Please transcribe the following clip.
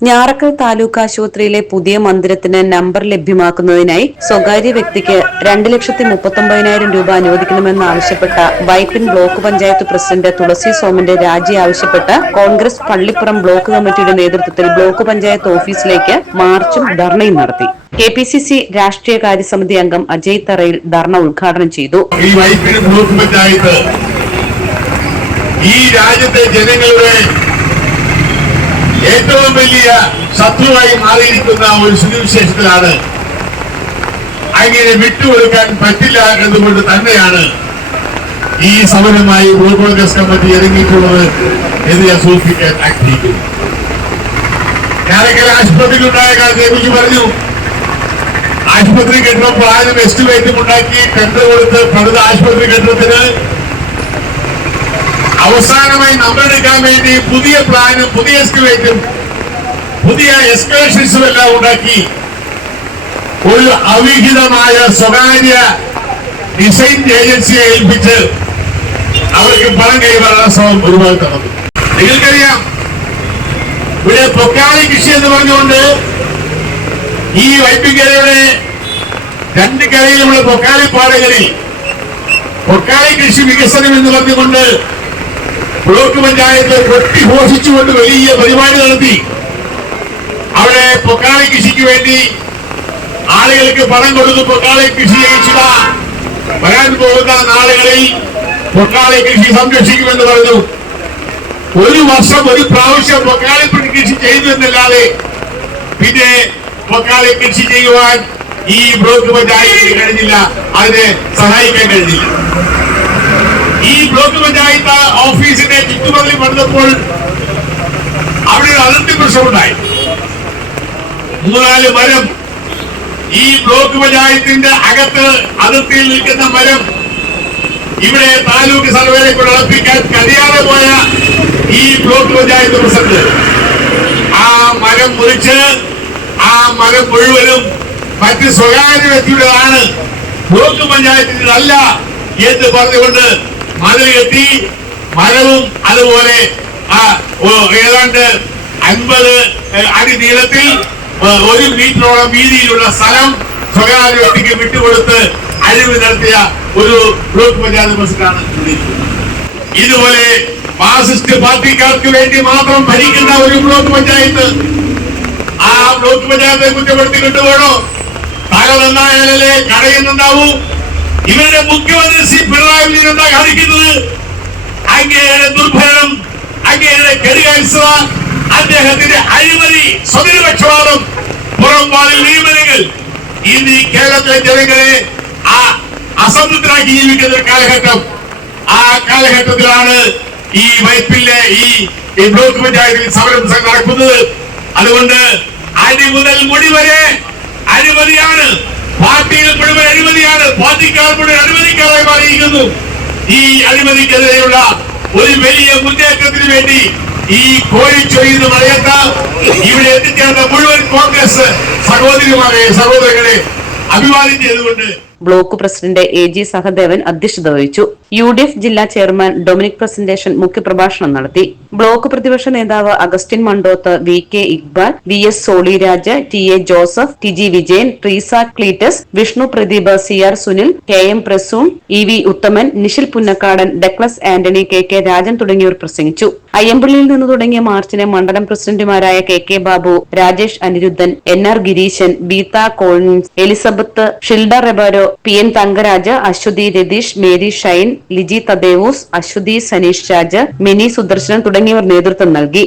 ഞാറക്കൽ താലൂക്ക് ആശുപത്രിയിലെ പുതിയ മന്ദിരത്തിന് നമ്പർ ലഭ്യമാക്കുന്നതിനായി സ്വകാര്യ വ്യക്തിക്ക് രണ്ട് ലക്ഷത്തി മുപ്പത്തൊമ്പതിനായിരം രൂപ അനുവദിക്കണമെന്നാവശ്യപ്പെട്ട വൈപ്പിൻ ബ്ലോക്ക് പഞ്ചായത്ത് പ്രസിഡന്റ് തുളസി സോമന്റെ രാജി ആവശ്യപ്പെട്ട് കോൺഗ്രസ് പള്ളിപ്പുറം ബ്ലോക്ക് കമ്മിറ്റിയുടെ നേതൃത്വത്തിൽ ബ്ലോക്ക് പഞ്ചായത്ത് ഓഫീസിലേക്ക് മാർച്ചും ധർണയും നടത്തി. കെ പി സി സി രാഷ്ട്രീയകാര്യ സമിതി അംഗം അജയ് തറയിൽ ധർണ ഉദ്ഘാടനം ചെയ്തു. ഈ രാജ്യത്തെ ജനങ്ങളുടെ ഏറ്റവും വലിയ ശത്രുവായി മാറിയിരിക്കുന്ന ഒരു സ്ഥിതിവിശേഷത്തിലാണ് അങ്ങനെ വിട്ടുകൊടുക്കാൻ പറ്റില്ല എന്നുകൊണ്ട് തന്നെയാണ് ഈ സമരമായി ബ്ലോക്ക് കോൺഗ്രസ് കമ്മിറ്റി ഇറങ്ങിയിട്ടുള്ളത് എന്ന് ഞാൻ സൂചിപ്പിക്കാൻ ആഗ്രഹിക്കുന്നു. ഞാനൊക്കെ ആശുപത്രിയിൽ ഉണ്ടായ കാര്യത്തെ പറഞ്ഞു. ആശുപത്രി കെട്ടിടം പ്രായം എസ്റ്റിമേറ്റും ഉണ്ടാക്കി ടെൻഡർ കൊടുത്ത് പണിത ആശുപത്രി കെട്ടിടത്തിന് അവസാനമായി നമ്മൾ എടുക്കാൻ വേണ്ടി പുതിയ പ്ലാനും പുതിയ എസ്റ്റിമേറ്റും പുതിയ എസ്കുവേഷൻസും എല്ലാം ഉണ്ടാക്കി. ഒരു അവിഹിതമായ സ്വകാര്യ ഡിസൈൻ ഏജൻസിയെ ഏൽപ്പിച്ച് അവർക്ക് പണം കൈമാറാൻ ശ്രമം ഒരുപാട് നടന്നു. നിങ്ങൾക്കറിയാം ഇവിടെ പൊക്കാളി കൃഷി എന്ന് പറഞ്ഞുകൊണ്ട് ഈ വൈപ്പിക്കരയുടെ രണ്ട് കരയിലുമുള്ള പൊക്കാളി പാടകളിൽ പൊക്കാളി കൃഷി വികസനം എന്ന് പറഞ്ഞുകൊണ്ട് ബ്ലോക്ക് പഞ്ചായത്ത് കൊട്ടിഘോഷിച്ചുകൊണ്ട് വലിയ പരിപാടി നടത്തി. അവിടെ പൊക്കാളി കൃഷിക്ക് വേണ്ടി ആളുകൾക്ക് പണം കൊടുത്ത് പൊക്കാളി കൃഷി ചെയ്യിച്ചുക വരാൻ പോകുന്ന നാളുകളിൽ പൊക്കാളി കൃഷി സംരക്ഷിക്കുമെന്ന് പറഞ്ഞു. ഒരു വർഷം ഒരു പ്രാവശ്യം പൊക്കാളി കൃഷി ചെയ്തു എന്നല്ലാതെ പിന്നെ പൊക്കാളി കൃഷി ചെയ്യുവാൻ ഈ ബ്ലോക്ക് പഞ്ചായത്തിന് കഴിഞ്ഞില്ല. അതിനെ സഹായിക്കാൻ കഴിഞ്ഞില്ല. ഈ ബ്ലോക്ക് പഞ്ചായത്ത് ഓഫീസിന്റെ ചുറ്റുപള്ളി പണിതപ്പോൾ അവിടെ ഒരു അതിർത്തി പ്രശ്നമുണ്ടായി. മൂന്നാൽ മരം. ഈ ബ്ലോക്ക് പഞ്ചായത്തിന്റെ അകത്ത് അതിർത്തിയിൽ നിൽക്കുന്ന മരം ഇവിടെ താലൂക്ക് സർവേയിലേക്ക് ഉറപ്പിക്കാൻ കഴിയാതെ പോയ ഈ ബ്ലോക്ക് പഞ്ചായത്ത് പ്രസിഡന്റ്. ആ മരം മുറിച്ച് ആ മരം മുഴുവനും മറ്റ് സ്വകാര്യ വ്യക്തിയുടേതാണ്. ബ്ലോക്ക് പഞ്ചായത്തിന്റെതല്ല എന്ന് പറഞ്ഞുകൊണ്ട് കെട്ടി മരവും അതുപോലെ ആ ഏതാണ്ട് അൻപത് അടി നീളത്തിൽ ഒരു മീറ്ററോളം വീതിയിലുള്ള സ്ഥലം സ്വകാര്യ വ്യക്തിക്ക് വിട്ടുകൊടുത്ത് അഴിവ് നടത്തിയ ഒരു ബ്ലോക്ക് പഞ്ചായത്ത് പ്രസിഡന്റാണ് ഇതുപോലെ മാർസിസ്റ്റ് പാർട്ടിക്കാർക്ക് വേണ്ടി മാത്രം ഭരിക്കുന്ന ഒരു ബ്ലോക്ക് പഞ്ചായത്ത്. ആ ബ്ലോക്ക് പഞ്ചായത്തെ കുറ്റപ്പെടുത്തി കൊണ്ടുപോകണോ തല നന്നായാലേ കടയുന്നുണ്ടാവൂ? ഇവരുടെ മുഖ്യമന്ത്രി സി പിണറായി വിജയൻ എന്താ കാണിക്കുന്നത്? അങ്ങേരുടെ ദുർഭരണം അങ്ങേരുടെ കെടുകാഴ്ച അദ്ദേഹത്തിന്റെ അഴിമതി സ്വതിരപക്ഷവാദം പുറംപാടിൽ നിയമനങ്ങൾ. ഇന്ന് ഈ കേരളത്തിലെ ജനങ്ങളെ ആ അസംതൃപ്തരാക്കി ജീവിക്കുന്ന ഒരു കാലഘട്ടം. ആ കാലഘട്ടത്തിലാണ് ഈ വൈപ്പിലെ ഈ ബ്ലോക്ക് പഞ്ചായത്തിൽ സമരം നടക്കുന്നത്. അതുകൊണ്ട് അടി മുതൽ മുടി വരെ അഴിമതിയാണ്. പാർട്ടിയിൽ മുഴുവൻ അഴിമതിയാണ് പാർട്ടിക്കാർ മുഴുവൻ അഴിമതിക്കാരായി മാറിയിരിക്കുന്നു. ഈ അഴിമതിക്കെതിരെയുള്ള ഒരു വലിയ മുന്നേറ്റത്തിന് വേണ്ടി ഈ കോഴിച്ചൊയ്യുന്ന മറയത്ത ഇവിടെ എത്തിച്ചേർന്ന മുഴുവൻ കോൺഗ്രസ് സഹോദരിമാരെ സഹോദരങ്ങളെ അഭിവാദ്യം block president A G Sahadevan അധ്യക്ഷത വഹിച്ചു. യു ഡി എഫ് ജില്ലാ ചെയർമാൻ ഡൊമിനിക് പ്രസന്റേഷൻ മുഖ്യപ്രഭാഷണം നടത്തി. ബ്ലോക്ക് പ്രതിപക്ഷ നേതാവ് Augustine Mandoth V K Iqbal V S Soliraj T A Joseph T G Vijayan Treesa Cleetus Vishnu Pradeep C R Sunil K M Prasoon E V Uthaman Nishil Punnakkadan Declus Antony K K Rajan തുടങ്ങിയവർ പ്രസംഗിച്ചു. അയ്യമ്പള്ളിയിൽ നിന്ന് തുടങ്ങിയ മാർച്ചിനെ മണ്ഡലം പ്രസിഡന്റുമാരായ K K Babu Rajesh Anirudhan N R Gireesan Beetha Collins Elizabeth Shilda Rebaro P N Thankaraj Aswathy Ratheesh Mary Shine Liji Thadevoos Aswathy Saneesh Raj Mini Sudarsanan തുടങ്ങിയവർ നേതൃത്വം നൽകി.